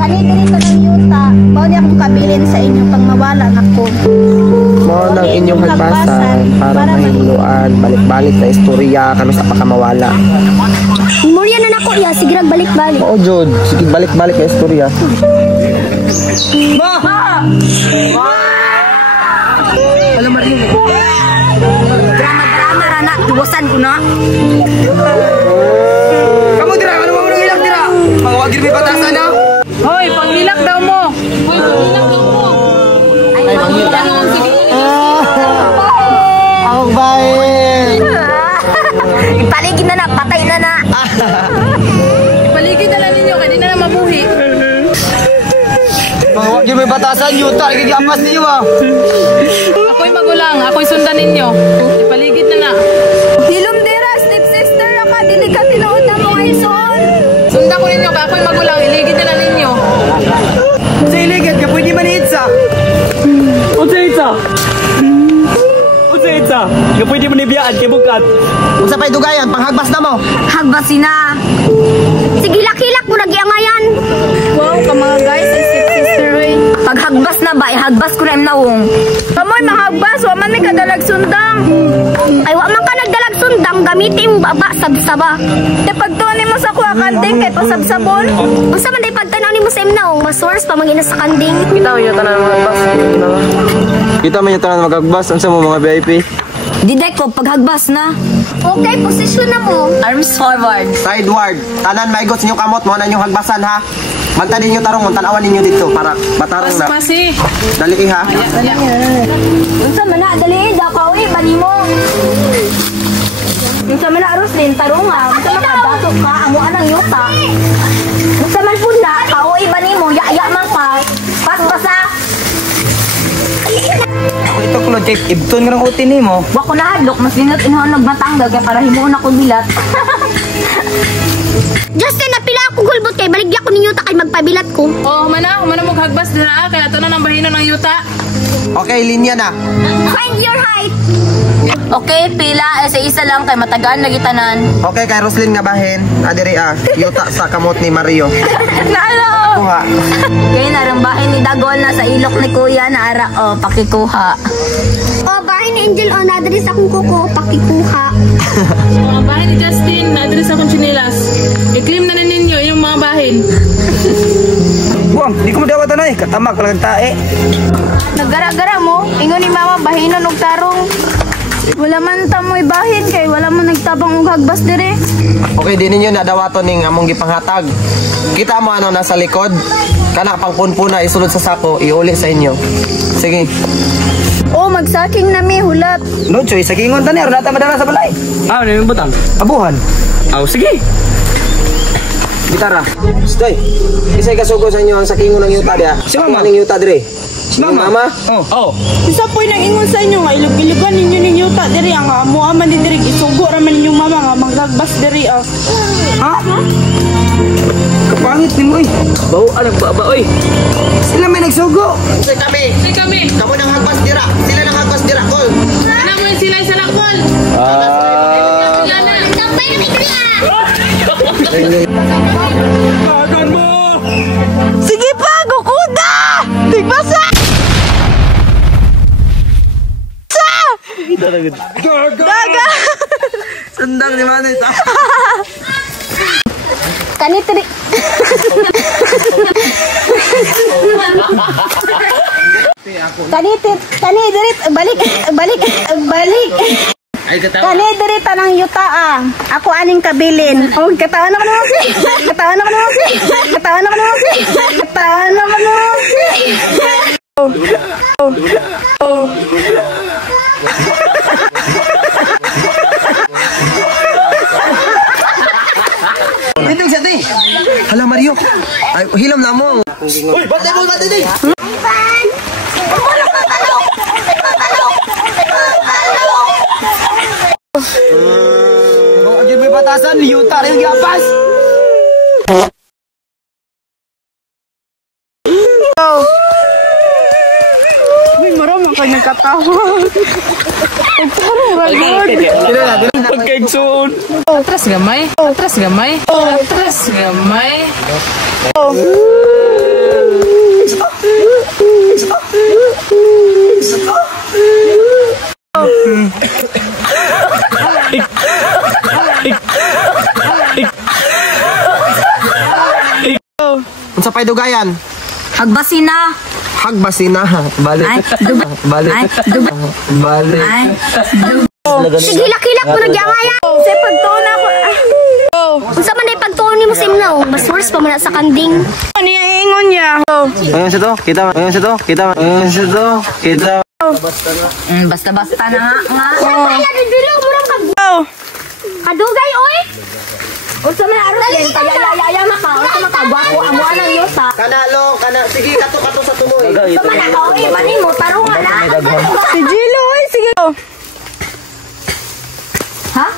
Kani dito ng yuta, mao ni akong kabilin sa inyo pang mawala nako. Mao nang inyong hagbasan para mahimuan balik-balik na istorya kanu sa pakamawala. Memorya na nako ya, sige rag balik-balik. Oo, Jod, sige balik-balik na istorya. Alam mo rin. Drama-drama rana, tuwasan ko na. Kamu tira, ano mo nang ilak tira? Mawagir may batasan na. Hoy, pangilak daw mo. Hoy, pangilak daw mo. Ay, pangilak. Ako bae. Ipaligid na na, patay na na. Ipaligid na lang ninyo, kaya di na na mabuhi. Mawagir may batasan, yuta, gigiapas niyo ah. Ako'y magulang, ako'y sundan ninyo. Ipaligid na na. Hilom dira, stepsister ka, dili ka tinuod na mo ngayon. Sundan ko ninyo, kaya ako'y magulang, iligid na na ninyo. Sa iligid, ka pwede man iitsa. Unsa itsa? Unsa itsa? Nga pwede mo nibiyaan kay bukat. Unsa pa'y dugayan, panghagbas na mo. Hagbasi na. Sige, hilak-hilak mo nagyangayan. Wow, ka mga guys, stepsister eh. Pag hagbas na ba, hagbas ko na im nawong. Kamoy, mahagbas, wa man may kadalag sundang. Ay, wa man ka nagdalag sundang, gamitin mo baba, sabsaba. E pagtunin mo sa kuha kanting, kay pasabsabon. Basta man day pagtanaw ni mo sa im nawong, masource pa mangina sa kanding. Kita mo yung tanan mga hagbas. Kita mo yung tanan mag-hagbas. Unsa mo mga VIP? Diday ko, paghagbas na. Okay, posisyon na mo. Arms forward. Sideward, tanan maigot sa inyong kamot mo na inyong hagbasan ha. Magtadin nyo tarong, tanawan ninyo dito para matarong na. Pasi. Dali ha. Unsa man na, dali, dakaw eh, bani mo. Unsa man na, Roslyn, tarong ha. Unsa man na, dato ka, amuan ang yuta. Unsa man punda, kao eh, bani mo, yaya man pa. Pas-pasa. Ako ito kulod kay Ibton nga ng utin ni mo. Wa ko nahadlok, mas dinot inhonog matanggal, kaya para himuon ako bilat. Justin, napila ako gulbot kay baligya ko ninyo ta kay magpabilat ko. Oh, humana mo hagbas dira, kaya ito na ng bahino ng yuta. Okay, linya na. Find your height. Okay, pila, isa-isa lang kay matagaan lagi tanan. Okay, kay Roslyn nga bahin. Adiri yuta sa kamot ni Mario. Naalo! Kuha. Okay, narambahin ni Dagol na sa ilok ni Kuya na ara, pakikuha. Bahay ni Angel, nadari sa akong kuko, pakikuha. Mga bahin ni Justin, na-address akong chinilas. I-claim na ninyo yung mga bahin. Buang, di ko madawatan ay. Katamak lang tae. Naggara-gara mo, ingon ni mama, bahinon og tarong. Wala man tamoy bahin kay wala man nagtabang og hagbas dire. Okay, di ninyo nadawaton ning among gipanghatag. Kita mo ano nasa likod? Kana pang punpuna isulod sa sako, iuli sa inyo. Sige. Oh, magsaking na mi hulat. No choy, sagingon tani aron nata madala sa balay. Ah, ano yung butang? Abuhan. Aw, sige. Gitara. Stay. Isay kasugo sa inyo ang sakingon ng yuta dia. Si mama ning yuta dire. Si mama. Oh. Isa po'y nag-ingon sa inyo nga ilog-ilogan ninyo ninyo ta diri ang amuaman din diri isugo raman ninyong mama nga manggagbas diri Ha? Kapangit ni mo eh. Bau anak baba oy. Sila may nagsugo. Say kami. Kamu nang hagpas dira. Sila nang hagpas dira. Kol. Ana mo sila sa lakol. Agan mo. Sige pa, gukuda! Tigbasa! Daga! Sandang ni mana ito? Kanitri. Kani dirit balik. Kani dirit tanang yuta Ako aning kabilin. Oh, kataan naman mo. Hindi sa ti. Hala Mario. Ay hilom na mo. Uy, bate mo di. Kung agad may batasan, yuta rin yung gapas. Uy, maramang kayo nagkatawa. Pagkaigsoon. Atras gamay. Unsa pay dugayan? Hagbasina. Hagbasina. Balik. Ay, dug. Balik. Ay, dug. Balik. Ay, dug. Sige, hilak-hilak mo na dyan kaya. Sa pagtuon ako. Unsa man ay pagtuon nimo sa imnaw? Mas worse pa man sa kanding. Ano yung ingon niya? Ayun sa to, kita. Ayun sa to, kita. Ayun sa to, kita. Basta-basta na nga. Oh. Kadugay, oy! Unsa man aron din? Kaya maka. Unsa man ka? Gwako, amo anang yuta. Kana lo, kana sige kato sa tumoy. Unsa man ako, oy, manimo, tarungan na. Si Jilo, oy, sige. Ha?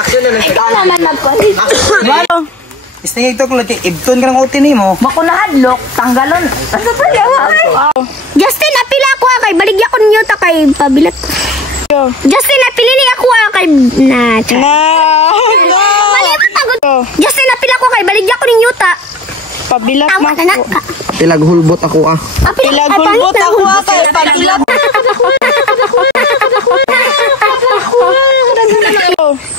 Action na. Ikaw naman nagkulit. Istingig to kung ibton ka ng utin mo. Bako na hadlok, tanggalon. Asa pa yawa? Justin, apila ako kay baligya ko ninyo ta kay pabilat. Justin, apili ni ako kay na. Malimat ako. Justin, apila ko kay baligya ko ninyo ta. Pabilat Awa man na ko. Ilaghulbot ako ah. Ilaghulbot ako kay pabilat.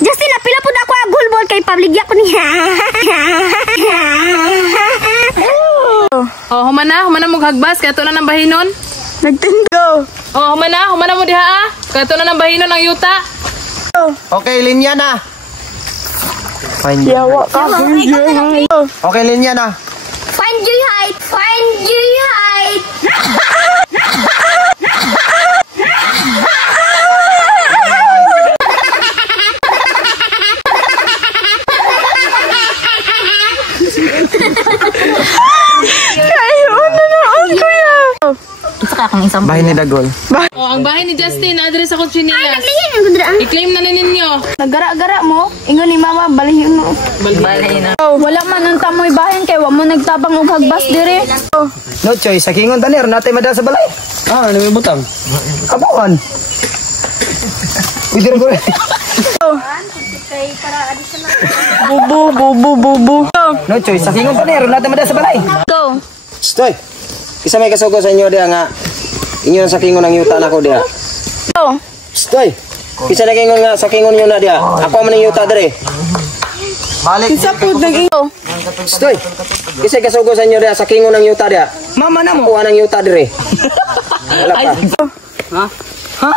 Justin, apila po na ako agulbol kay paligya ko niya. Oh, humana mo hagbas kaya to na ng bahinon. Nagtingo. Oh, humana mo diha ah. Kaya to na ng bahinon ng yuta. Okay, linya na. Fine. Yawa ka. Okay, linya na. Find your height. Find your height. Saka akong isang Bahay ni Dagol. Oh, ang bahay ni Justin address sa Kutsinilas. Naglihin ang gudraan. I-claim na ninyo. Nagara-gara mo. Ingon ni mama, balihin mo. balay na. Wala man ang tamoy bahin kay wa mo nagtabang og hagbas dire. No choice, sa kingon tanir, natay madala sa balay. Ah, ano may butang? Kabuan. Pwede rin ko rin. Bubu. No choice, sa kingon tanir, natay madala sa balay. Go. Stoy. Isa may kasugo sa inyo diha nga. Inyo sa kingon ang yuta nako diha. Go. Stoy. Kisa na kingon nga sa kingon nyo na diha. Ako man ang yuta dire. Balik. Sa pud nag-ingo. Stoy. Kisa kasugo sa inyo diha sa kingon ang yuta diha. Mama na mo. Kuha ng yuta dire. Wala pa. Ha?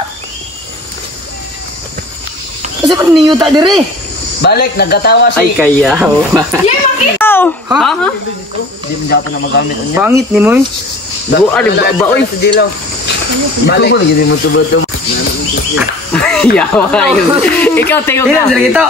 Kasi pa niyuta dire. Balik, nagkatawa si... Ay, kaya. Ha? Pangit ni mo eh. Buan yung baba oy. Balik. Yawa. Ikaw, tingog na. Ito.